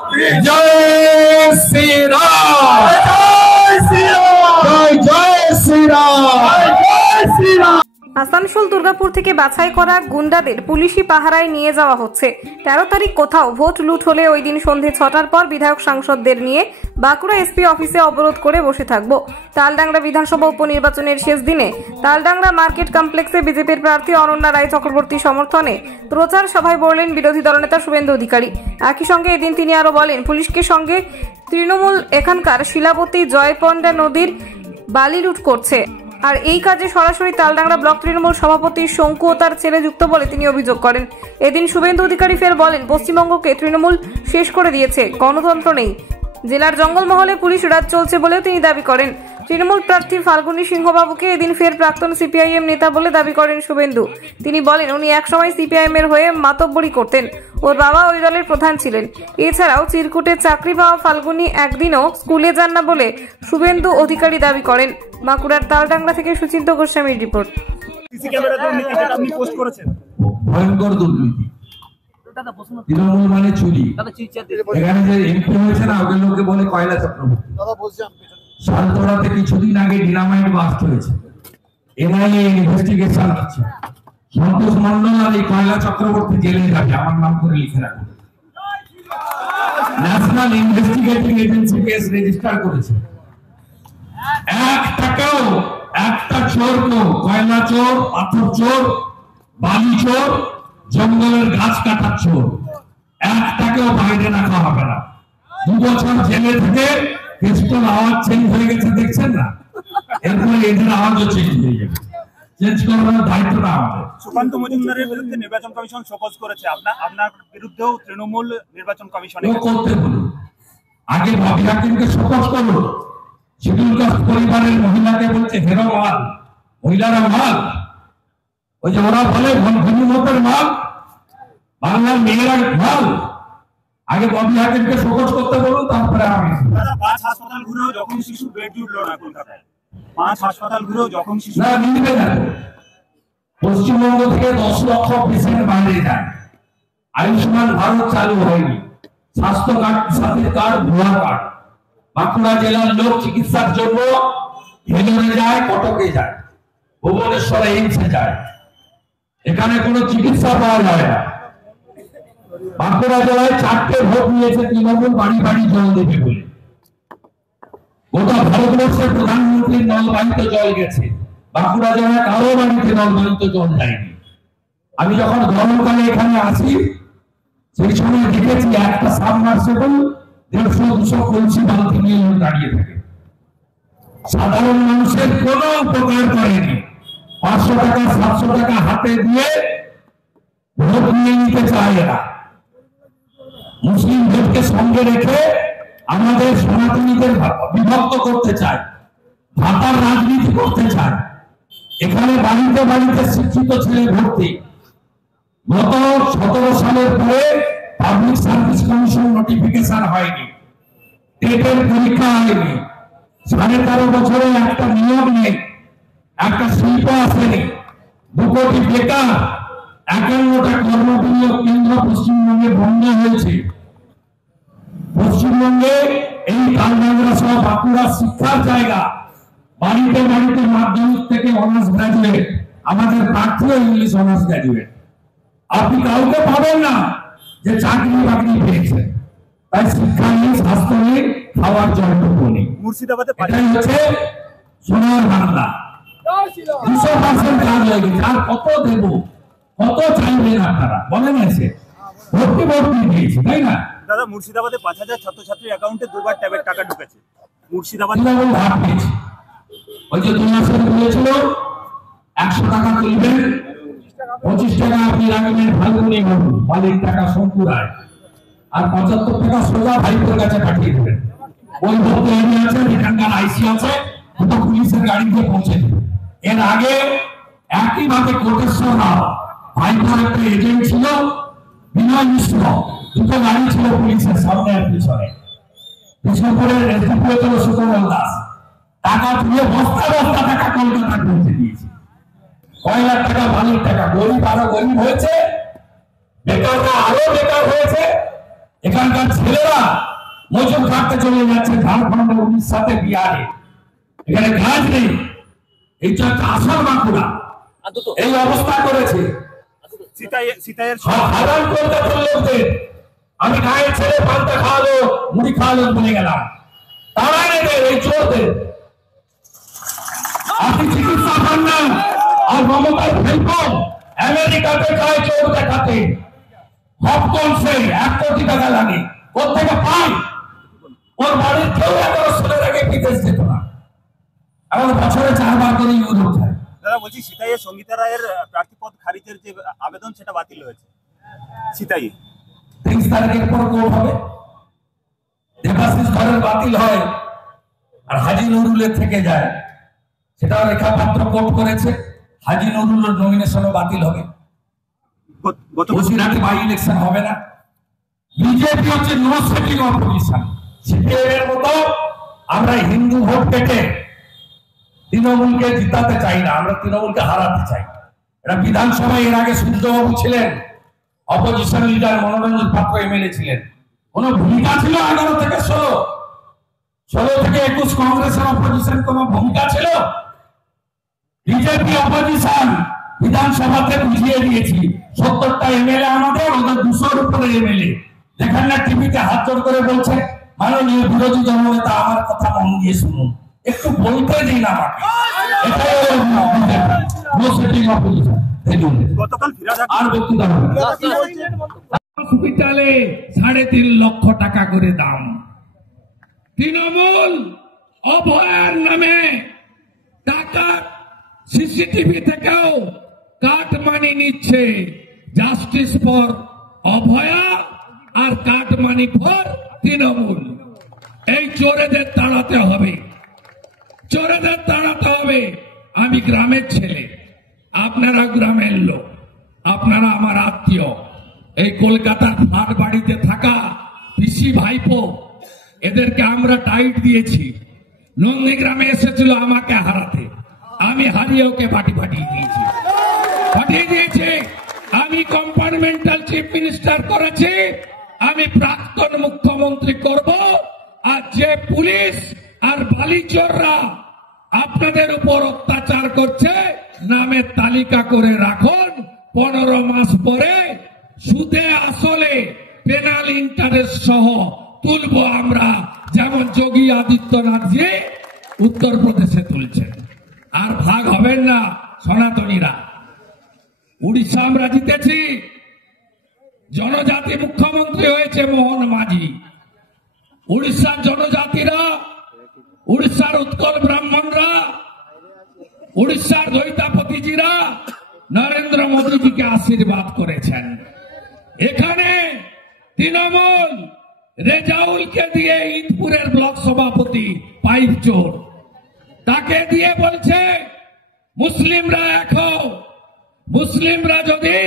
जय श्री राम, जय श्री राम, जय श्री राम, जय श्री राम। আসানসোল দুর্গাপুর থেকে বাছাই করা গুন্ডাদের পুলিশি পাহারায় নিয়ে যাওয়া হচ্ছে। 13 তারিখ কোথাও ভোট লুট হলে ওই দিন সন্ধে 6টার পর বিধায়ক সাংসদদের নিয়ে বাঁকুড়া এসপি অফিসে অবরোধ করে বসে থাকবো। তালডাংরা বিধানসভা উপনির্বাচনের শেষ দিনে তালডাংরা মার্কেট কমপ্লেক্সে বিজেপির প্রার্থী অনন্যা রায় চক্রবর্তী সমর্থনে প্রচার সভায় বললেন বিরোধী দলনেতা শুভেন্দু অধিকারী। একই সঙ্গে এদিন তিনি আরো বলেন, পুলিশকে সঙ্গে তৃণমূল এখানকার শিলাবতী জয়পন্ডা নদীর বালি লুট করছে। আর এই কাজে সরাসরি তালডাংরা ব্লক তৃণমূল সভাপতি শঙ্কু ও তার ছেলে যুক্ত বলে তিনি অভিযোগ করেন। এদিন শুভেন্দু অধিকারী ফের বলেন, পশ্চিমবঙ্গকে তৃণমূল শেষ করে দিয়েছে, গণতন্ত্র নেই। জেলার জঙ্গলমহলে পুলিশ রাজ চলছে বলেও তিনি দাবি করেন। তৃণমূল প্রার্থী ফাল্গুনী সিংহবাবুকে এদিন ফের প্রাক্তন সিপিআইএম নেতা বলে দাবি করেন শুভেন্দু। তিনি বলেন, উনি একসময় সিপিআইএম এর হয়ে মাতব্বরি করতেন, ওর বাবা ওই দলের প্রধান ছিলেন। এছাড়াও চিরকুটে চাকরি পাওয়া ফাল্গুনী একদিনও স্কুলে যান না বলে শুভেন্দু অধিকারী দাবি করেন। বাঁকুড়ার তালডাংরা থেকে সুচিন্ত গোস্বামীর রিপোর্ট। ভয়ঙ্কর দুর্নীতি, তৃণমূল মানে চুরি। এখানে যে এমপি হয়েছে না, ওদের লোকে বলে কয়লা চক্রবর্তী। সালতোড়াতে কিছুদিন আগে ডিনামাইট বাস্ট হয়েছে, এনআইএ ইনভেস্টিগেশন হচ্ছে। সন্তোষ মন্ডল আর এই কয়লা চক্রবর্তী জেলে যাবে, আমার নাম করে লিখে রাখুন। National investigating agency case register করেছে। এক টাকাও একটা চোর, কয়লা চোর, পাথর চোর, বালি চোর, জঙ্গলের গাছ কাটার চোর, একটাকেও বাইরে রাখা হবে না। 2 বছর জেলে থেকে কেসটার আওয়াজ চেঞ্জ হয়ে গেছে, দেখছেন না? এরপরে এদের আওয়াজও চেঞ্জ হয়ে যাবে। চেঞ্জ করার দায়িত্বটা আমাদের। সুকান্ত মজুমদারের বিরুদ্ধে নির্বাচন কমিশন শোকজ করেছে, আপনার বিরুদ্ধেও তৃণমূল নির্বাচন কমিশন করতে বলুন। আগে ববি হাকিমকে শোকজ করুন। শিডিউল কাস্ট পরিবারের মহিলাকে বলছে হেরো মাল, মহিলারা মাল। ওই যে ওরা বলে ঘনীমতের মাল, বাংলার মেয়েরা মাল। আগে ববি হাকিমকে শোকজ করতে বলুন, তারপরে আমি। 5 হাসপাতাল ঘুরেও যখন শিশু বেড উঠলো না কলকাতায়, 5 হাসপাতাল ঘুরেও যখন শিশু না মিলবে না। পশ্চিমবঙ্গ থেকে 10 লক্ষ পেশেন্ট বাইরে যায়। আয়ুষ্মান ভারত চালু হয়নি, স্বাস্থ্য কার্ড, সাথী কার্ড, ভুয়া কার্ড। বাঁকুড়া জেলার লোক চিকিৎসার জন্য ভেলোরে যায়, কটকে যায়, ভুবনেশ্বরে এইমসে যায়। এখানে কোনো চিকিৎসা পাওয়া যায় না। বাঁকুড়া জেলায় 4টে ভোট নিয়েছে তৃণমূল, বাড়ি বাড়ি জল দেবে বলে। গোটা ভারতবর্ষের প্রধানমন্ত্রীর নলবাহিত জল গেছে, বাঁকুড়া জেলায় কারো বাড়িতে নলবাহিত জল যায়নি। আমি যখন গরমকালে এখানে আসি, সেই সময় দেখেছি একটা সাবমার্সিবল 150-200 কলসি বালতি নিয়ে লোক দাঁড়িয়ে থাকে। সাধারণ মানুষের কোনো উপকার করেনি। 500 টাকা 700 টাকা হাতে দিয়ে ভোট নিয়ে নিতে চায় এরা। মুসলিম ভোটকে সঙ্গে রেখে আমাদের সনাতনীদের বিভক্ত করতে চায়, ভাতার রাজনীতি করতে চায়। এখানে বাড়িতে বাড়িতে শিক্ষিত ছেলে ভর্তি। গত 17 সালের পরে পাবলিক সার্ভিস কমিশন নোটিফিকেশন হয়নি, টেটের পরীক্ষা হয়নি, 13.5 বছরে একটা নিয়োগ নেই, একটা শিল্প আসেনি, 2 কোটি বেকার, 51টা কর্মবিনিয়োগ কেন্দ্র পশ্চিমবঙ্গে বন্ধ হয়েছে। পশ্চিমবঙ্গে এই তালডাংরা সহ বাঁকুড়া শিক্ষার জায়গা। বাড়িতে বাড়িতে মাধ্যমিক থেকে অনার্স গ্রাজুয়েট, আমাদের প্রার্থীও ইংলিশ অনার্স গ্রাজুয়েট। আপনি কাউকে পাবেন না যে চাকরি বাকরি পেয়েছে। তাই শিক্ষা নেই, স্বাস্থ্য নেই, খাওয়ার জলটুকু নেই। মুর্শিদাবাদে এটাই হচ্ছে সোনার বাংলা। 200% কাজ হয়ে গেছে। আর কত দেব, কত চাইবেন আপনারা বলেন? এসে ভর্তি ভর্তি দিয়েছে, তাই না? দাদা, মুর্শিদাবাদে 5000 ছাত্রছাত্রীর অ্যাকাউন্টে 2বার ট্যাবের টাকা ঢুকেছে। মুর্শিদাবাদে ভাব পেয়েছে। ওই যে 2 মাসে বলেছিল 100 টাকা তুলবেন, 25 টাকা আপনি রাখবেন ফাল্গুনি বাবু, মালিক টাকা শঙ্কু রায়, আর 75 টাকা সোজা ভাইপোর কাছে পাঠিয়ে দেবেন। ওই ভক্ত এরিয়া আছে, এখানকার আইসি আছে, ওটা পুলিশের গাড়ি দিয়ে পৌঁছে দেবে। এর আগে একইভাবে কোটেশ্বর রাও ভাইপোর একটা এজেন্ট ছিল, বিনয় মিশ্র, 2টো গাড়ি ছিল পুলিশের সামনে আর পিছনে। বিষ্ণুপুরের এসডিপিও ছিল সুকমল দাস, টাকা তুলে বস্তা বস্তা টাকা কলকাতা পৌঁছে দিয়েছে। কয়লার টাকা, বালির টাকা। গরিব আরো গরিব হয়েছে, বেকাররা আরো বেকার হয়েছে, এখানকার ছেলেরা মজুর কাটতে চলে যাচ্ছে ঝাড়খণ্ড, উড়িষ্যাতে, বিহারে। এখানে কাজ নেই। এইটা একটা আসল বাঁকুড়া এই অবস্থা করেছে। সাধারণ কলকাতার লোকদের আমি গায়ের ছেলে পান্তা খাওয়ালো, মুড়ি খাওয়ালো বলে গেলাম, তারা নেবে এই চোরদের। আপনি চিকিৎসা পান না, আর মমতার ফেলবো আমেরিকাতে যায় চোর দেখাতে, হপকন সেই 1 কোটি টাকা লাগে, কোথেকে পায়? ওর বাড়ির কেউ 11 সালের আগে বিদেশ যেত না, এখন বছরে 4 বার করে ইউরোপ যায়। দাদা বলছি, সিতাইয়ে সঙ্গীতা রায়ের প্রার্থীপদ খারিজের যে আবেদন সেটা বাতিল হয়েছে সিতাইয়ে। 30 তারিখের পর কোর্ট হবে, দেবাশিস ধরের বাতিল হয় আর হাজি নুরুলের থেকে যায়, সেটাও লেখাপত্র কোর্ট করেছে। হাজি নুরুলের নমিনেশনও বাতিল হবে, বসিরহাটে বাই ইলেকশন হবে না। বিজেপি হচ্ছে নো সেটিং অপোজিশন। সিপিএম এর মতো আমরা হিন্দু ভোট পেটে তৃণমূলকে জিতাতে চাই না, আমরা তৃণমূলকে হারাতে চাই। এটা বিধানসভায় এর আগে সূর্যবাবু ছিলেন, অপোজিশন লিডার মনোরঞ্জন পাত্র এমএলএ ছিলেন। কোন ভূমিকা ছিল 11 থেকে 16 থেকে 21 কংগ্রেসের অপোজিশন কোন ভূমিকা ছিল? বিজেপি অপোজিশন বিধানসভাতে বুঝিয়ে দিয়েছি, 70টা এমএলএ আমাদের, ওদের 200-র উপরে এমএলএ। দেখেন না টিভিতে হাত জোড় করে বলছে মাননীয় বিরোধী দলনেতা আমার কথা মন দিয়ে শুনুন, একটু বলতে দিন আমাকে। এটাই আর বক্তৃতা হসপিটালে 3.5 লক্ষ টাকা করে দাম। তৃণমূল অভয়ার নামে টাকা সিসিটিভি থেকেও কাটমানি নিচ্ছে। জাস্টিস ফর অভয়া আর কাটমানি ফর তৃণমূল। এই চোরেদের তাড়াতে হবে, চোরেদের তাড়াতে হবে। আমি গ্রামের ছেলে, আপনারা গ্রামের লোক, আপনারা আমার আত্মীয়। এই কলকাতার ফ্ল্যাট বাড়িতে থাকা পিসি ভাইপো, এদেরকে আমরা টাইট দিয়েছি। নন্দীগ্রামে এসেছিল আমাকে হারাতে, আমি হারিয়ে ওকে পাঠিয়ে দিয়েছি। আমি কম্পার্টমেন্টাল চিফ মিনিস্টার করেছি, আমি প্রাক্তন মুখ্যমন্ত্রী করব। আর যে পুলিশ আর বালিচোররা আপনাদের উপর অত্যাচার করছে, নামের তালিকা করে রাখুন। 15 মাস পরে সুদে আসলে পেনাল ইন্টারেস্ট সহ তুলবো আমরা, যেমন যোগী আদিত্যনাথজি উত্তরপ্রদেশে তুলছেন। আর ভাগ হবেন না সনাতনীরা। উড়িষ্যা আমরা জিতেছি, জনজাতি মুখ্যমন্ত্রী হয়েছে মোহন মাঝি। উড়িষ্যার জনজাতিরা, উড়িষ্যার উৎকল ব্রাহ্মণরা, উড়িষ্যার দৈতাপতিজিরা নরেন্দ্র মোদীজিকে আশীর্বাদ করেছেন। এখানে তৃণমূল রেজাউলকে দিয়ে, ইন্দপুরের ব্লক সভাপতি পাইপ চোর, তাকে দিয়ে বলছে মুসলিমরা এক হও, মুসলিমরা যদি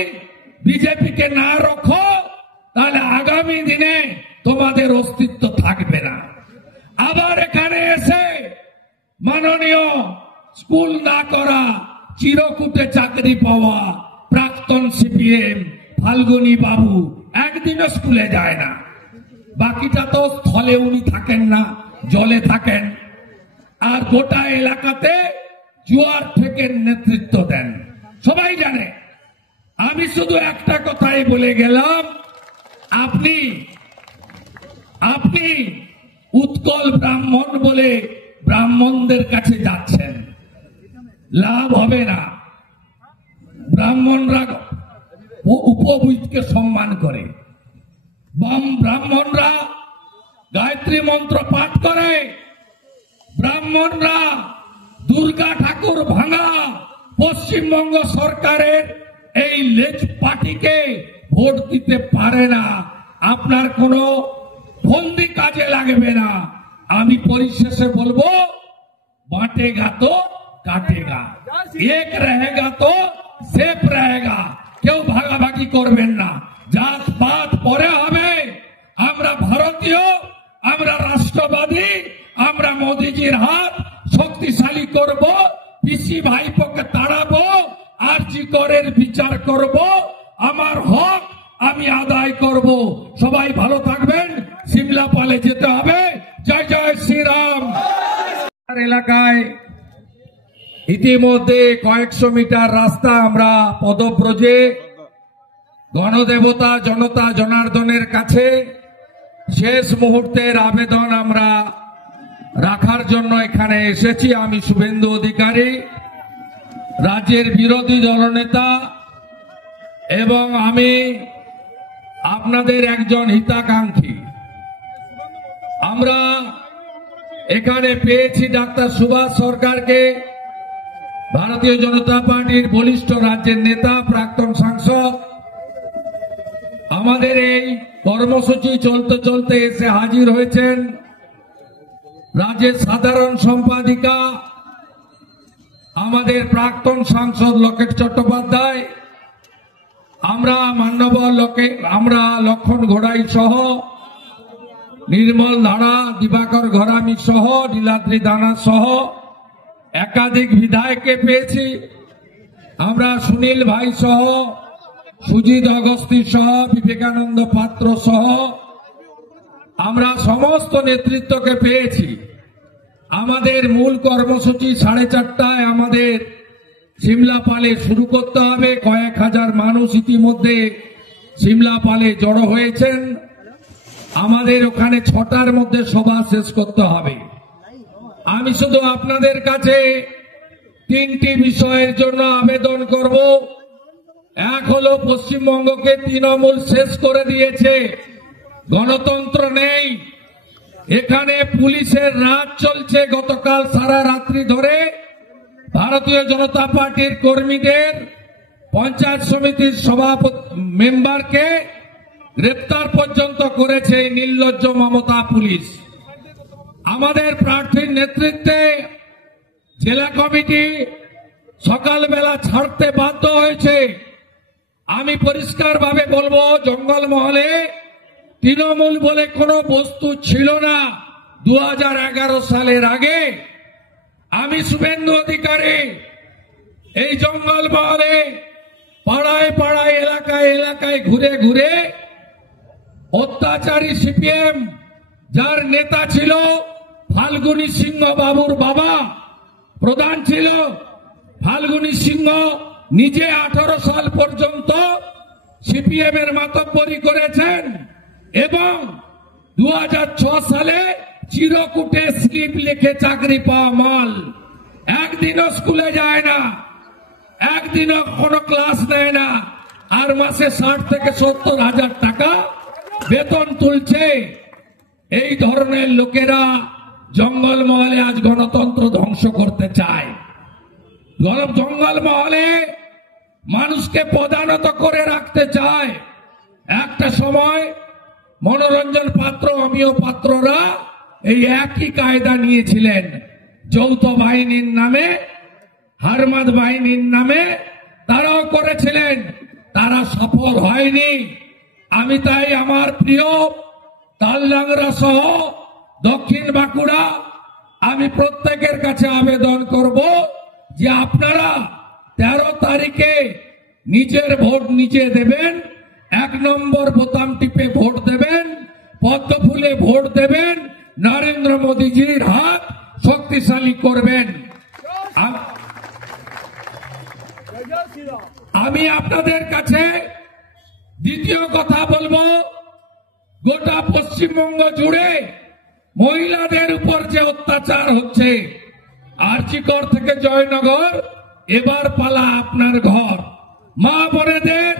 বিজেপিকে না রখো তাহলে আগামী দিনে তোমাদের অস্তিত্ব থাকবে না। আবার এখানে এসে মাননীয় স্কুল না করা, চিরকুটে চাকরি পাওয়া প্রাক্তন সিপিএম ফাল্গুনী বাবু একদিনও স্কুলে যায় না। বাকিটা তো স্থলে উনি থাকেন না, জলে থাকেন। আর গোটা এলাকাতে জোয়ার থেকে নেতৃত্ব দেন, সবাই জানে। আমি শুধু একটা কথাই বলে গেলাম, আপনি উৎকল ব্রাহ্মণ বলে ব্রাহ্মণদের কাছে যাচ্ছেন, লাভ হবে না। ব্রাহ্মণরা উপবীতকে সম্মান করে, ব্রাহ্মণরা গায়ত্রী মন্ত্র পাঠ করে, ব্রাহ্মণরা দুর্গা ঠাকুর ভাঙা পশ্চিমবঙ্গ সরকারের এই লেজ পার্টিকে ভোট দিতে পারে না। আপনার কোনো ফন্দি কাজে লাগবে না। আমি পরিশেষে বলবো, বাঁটেগা তো কাটেগা, এক रहेगा তো সেফ रहेगा। কেউ ভাগাভাগি করবেন না, জাত পাত পরে হবে। আমরা ভারতীয়, আমরা রাষ্ট্রবাদী, আমরা মোদীজির হাত শক্তিশালী করব, পিসি ভাইপোকে তাড়াবো, আরজি করের বিচার করব। আমার হক আমি আদায় করব। সবাই ভালো থাকবেন। সিমলাপালে যেতে হবে। জয় জয় শ্রীরাম। এলাকায় ইতিমধ্যে কয়েকশো মিটার রাস্তা আমরা পদব্রজে গণদেবতা জনতা জনার্দনের কাছে শেষ মুহূর্তের আবেদন আমরা রাখার জন্য এখানে এসেছি। আমি শুভেন্দু অধিকারী, রাজ্যের বিরোধী দলনেতা, এবং আমি আপনাদের একজন হিতাকাঙ্ক্ষী। আমরা এখানে পেয়েছি ডাক্তার সুভাষ সরকারকে, ভারতীয় জনতা পার্টির বলিষ্ঠ রাজ্যের নেতা, প্রাক্তন সাংসদ। আমাদের এই কর্মসূচি চলতে চলতে এসে হাজির হয়েছেন রাজ্যের সাধারণ সম্পাদিকা, আমাদের প্রাক্তন সাংসদ লকেট চট্টোপাধ্যায়, আমরা লক্ষণ ঘোড়াই সহ, নির্মল ধারা, দিবাকর ঘরামি সহ, নীলাদ্রি দানা সহ একাধিক বিধায়ককে পেয়েছি। আমরা সুনীল ভাই সহ, সুজিত অগস্তি সহ, বিবেকানন্দ পাত্র সহ আমরা সমস্ত নেতৃত্বকে পেয়েছি। আমাদের মূল কর্মসূচি 4:30টায় আমাদের সিমলাপালে শুরু করতে হবে। কয়েক হাজার মানুষ ইতিমধ্যে সিমলাপালে জড়ো হয়েছেন। আমাদের ওখানে 6টার মধ্যে সভা শেষ করতে হবে। আমি শুধু আপনাদের কাছে 3টি বিষয়ের জন্য আবেদন করব। এক হলো, পশ্চিমবঙ্গকে তৃণমূল শেষ করে দিয়েছে, গণতন্ত্র নেই। এখানে পুলিশের রাজ চলছে। গতকাল সারা রাত্রি ধরে ভারতীয় জনতা পার্টির কর্মীদের, পঞ্চায়েত সমিতির সভাপতি মেম্বারকে গ্রেপ্তার পর্যন্ত করেছে এই নির্লজ্জ মমতা পুলিশ। আমাদের প্রার্থীর নেতৃত্বে জেলা কমিটি সকালবেলা ছাড়তে বাধ্য হয়েছে। আমি পরিষ্কারভাবে বলবো, জঙ্গলমহলে তৃণমূল বলে কোনো বস্তু ছিল না 2011 সালের আগে। আমি শুভেন্দু অধিকারী এই জঙ্গলমহলে পাড়ায় পাড়ায় এলাকায় এলাকায় ঘুরে ঘুরে অত্যাচারী সিপিএম, যার নেতা ছিল ফাল্গুনী সিংহ বাবুর বাবা, প্রধান ছিল ফাল্গুনী সিংহ, নিজে 18 সাল পর্যন্ত সিপিএম এর মাতব্বরি করেছেন এবং 2006 সালে চিরকুটে স্লিপ লিখে চাকরি পাওয়া মাল। একদিনও স্কুলে যায় না, একদিনও কোনো ক্লাস নেয় না, আর মাসে 60 থেকে 70 হাজার টাকা বেতন তুলছে। এই ধরনের লোকেরা জঙ্গলমহলে আজ গণতন্ত্র ধ্বংস করতে চায়। জঙ্গলমহলে মানুষকে প্রধানত করে রাখতে চায়। একটা সময় মনোরঞ্জন পাত্র, অমিয় পাত্ররা এই একই কায়দা নিয়েছিলেন। যৌথ বাহিনীর নামে, হারমাদ বাহিনীর নামে তারাও করেছিলেন, তারা সফল হয়নি। আমি তাই আমার প্রিয় তালডাংরা সহ দক্ষিণ বাঁকুড়া, আমি প্রত্যেকের কাছে আবেদন করব যে আপনারা 13 তারিখে নিজের ভোট নিজে দেবেন। 1 নম্বর বোতাম টিপে ভোট দেবেন, পদ্ম ফুলে ভোট দেবেন, নরেন্দ্র মোদীজির হাত শক্তিশালী করবেন। আমি আপনাদের কাছে দ্বিতীয় কথা বলবো, গোটা পশ্চিমবঙ্গ জুড়ে মহিলাদের উপর যে অত্যাচার হচ্ছে, আরজিকর থেকে জয়নগর, এবার পালা আপনার ঘর। মা বোনেদের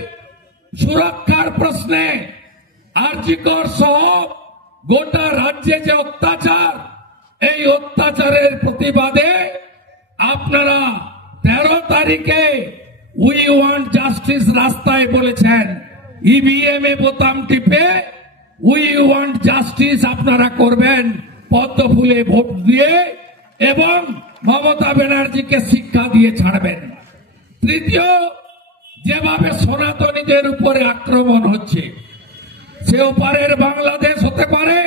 সুরক্ষার প্রশ্নে আরজিকর সহ গোটা রাজ্যে যে অত্যাচার, এই অত্যাচারের প্রতিবাদে আপনারা 13 তারিখে উই ওয়ান্ট জাস্টিস রাস্তায় বলেছেন। ইভিএম এ বোতাম টিপে উই ওয়ান্ট জাস্টিস আপনারা করবেন, পদ্ম ফুলে ভোট দিয়ে, এবং মমতা ব্যানার্জিকে শিক্ষা দিয়ে ছাড়বেন। তৃতীয়, যেভাবে সনাতনীদের উপরে আক্রমণ হচ্ছে, সে ওপারের বাংলাদেশ হতে পারে,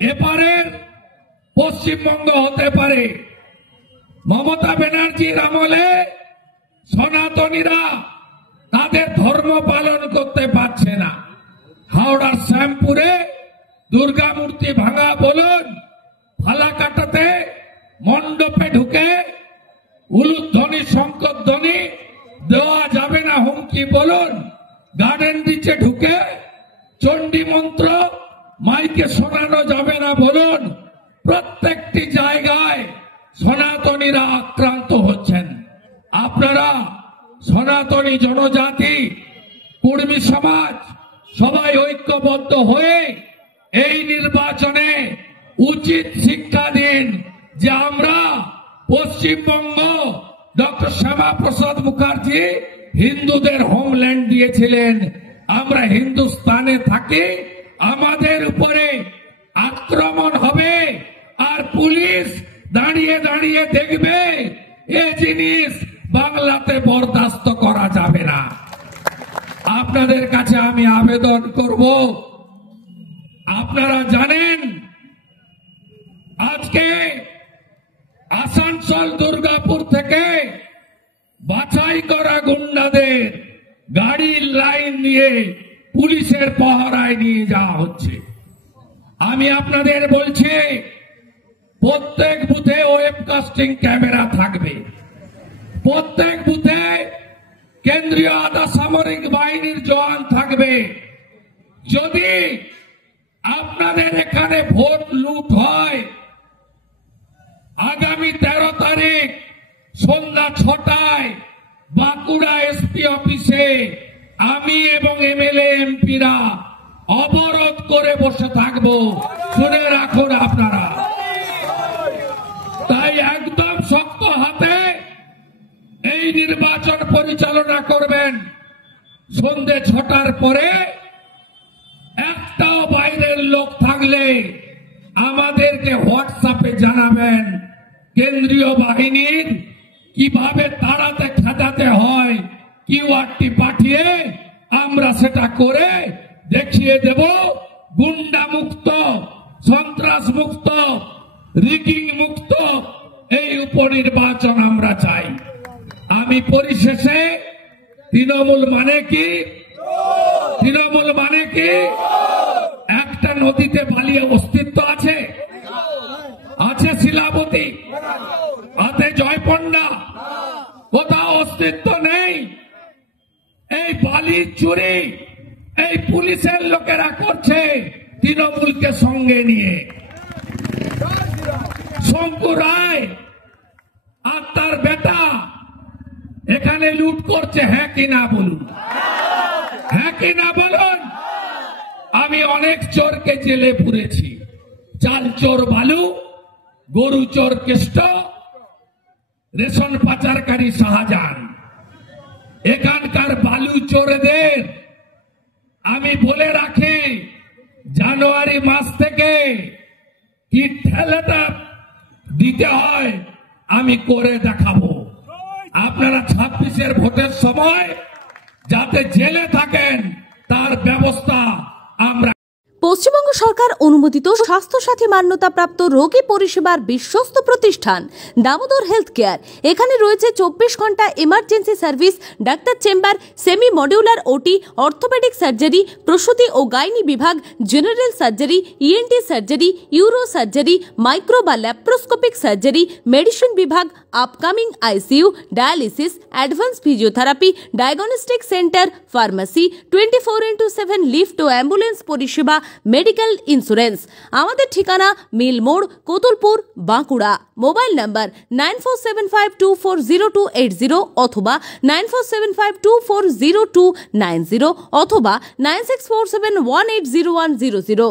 এপারের পশ্চিমবঙ্গ হতে পারে। মমতা ব্যানার্জির আমলে সনাতনীরা তাদের তাদের ধর্ম পালন করতে পারছে না। হাওড়ার শ্যামপুরে দুর্গা মূর্তি ভাঙা বলুন, ফালাকাটাতে মণ্ডপে ঢুকে উলুধ্বনি শঙ্করধ্বনি দেওয়া যাবে না হুমকি বলুন, গার্ডেন রিচে ঢুকে চণ্ডী মন্ত্র মাইকে শোনানো যাবে না বলুন, প্রত্যেকটি জায়গায় সনাতনীরা আক্রান্ত হচ্ছেন। আপনারা সনাতনী জনজাতি, কুর্মী সমাজ সবাই ঐক্যবদ্ধ হয়ে এই নির্বাচনে উচিত শিক্ষা দিন যে আমরা পশ্চিমবঙ্গ ডক্টর শ্যামাপ্রসাদ মুখার্জি হিন্দুদের হোমল্যান্ড দিয়েছিলেন। আমরা হিন্দুস্তানে থাকি, আমাদের উপরে আক্রমণ হবে আর পুলিশ দাঁড়িয়ে দাঁড়িয়ে দেখবে, এই জিনিস বাংলাতে বরদাস্ত করা যাবে না। আপনাদের কাছে আমি আবেদন করব, আপনারা জানেন আজকে আসানসোল দুর্গাপুর থেকে বাছাই করা গুন্ডাদের গাড়ির লাইন দিয়ে পুলিশের পাহারায় নিয়ে যাওয়া হচ্ছে। আমি আপনাদের বলছি, প্রত্যেক বুথে ওয়েবকাস্টিং ক্যামেরা থাকবে, প্রত্যেক বুথে কেন্দ্রীয় আধা সামরিক বাহিনীর জওয়ান থাকবে। যদি আপনাদের এখানে ভোট লুট হয়, আগামী 13 তারিখ সন্ধ্যা 6টায় বাঁকুড়া এসপি অফিসে আমি এবং এমএলএ এমপিরা অবরোধ করে বসে থাকব, শুনে রাখুন আপনারা। তাই একদম শক্ত হাতে এই নির্বাচন পরিচালনা করবেন। সন্ধ্যে 6টার পরে একটাও বাইরের লোক থাকলে আমাদেরকে হোয়াটসঅ্যাপে জানাবেন। কেন্দ্রীয় বাহিনীর কিভাবে তাড়াতে খেদাতে হয় কিউআরটি পাঠিয়ে আমরা সেটা করে দেখিয়ে দেব। গুন্ডা মুক্ত, সন্ত্রাস মুক্ত, রিগিং মুক্ত এই উপনির্বাচন আমরা চাই। আমি পরিশেষে তৃণমূল মানে কি, তৃণমূল মানে কি? একটা নদীতে বালিয়া অস্তিত্ব আছে, আছে শিলাবতী, আছে জয়পন্ডা, কোথাও অস্তিত্ব নেই। এই বালির চুরি এই পুলিশের লোকেরা করছে তৃণমূলকে সঙ্গে নিয়ে। শঙ্কু রায় আর তার বেটা এখানে লুট করছে, হ্যাঁ কিনা বলুন, হ্যাঁ কিনা বলুন। আমি অনেক চোরকে জেলে পুরেছি, চাল চোর বালু, গরু চোর কেষ্ট, রেশন পাচারকারী শাহজাহান। এখানকার বালু চোরদের আমি বলে রাখি, জানুয়ারি মাস থেকে কি ঠেলাটা দিতে হয় আমি করে দেখাবো। আপনারা 26-এর ভোটের সময় যাতে জেলে থাকেন তার ব্যবস্থা আমরা। পশ্চিমবঙ্গ সরকার অনুমোদিত স্বাস্থ্যসাথী মান্যতাপ্রাপ্ত রোগী পরিষেবার বিশ্বস্ত প্রতিষ্ঠান দামোদর হেলথ কেয়ার। এখানে রয়েছে 24 ঘন্টা emergency service, doctor chamber, semi modular OT, orthopaedic surgery, প্রসূতি ও গাইনি বিভাগ, general surgery, ENT surgery, uro surgery, micro বা ল্যাপ্রোস্কোপিক সার্জারি, মেডিসিন বিভাগ, upcoming ICU, dialysis, advance physiotherapy, diagnostic centre, pharmacy, 24x7 lift ও ambulance পরিষেবা, medical insurance. আমাদের ঠিকানা মিল মোড়, কোতুলপুর, বাঁকুড়া। মোবাইল নাম্বার 9475240280 অথবা 9475240290 অথবা 9647180100।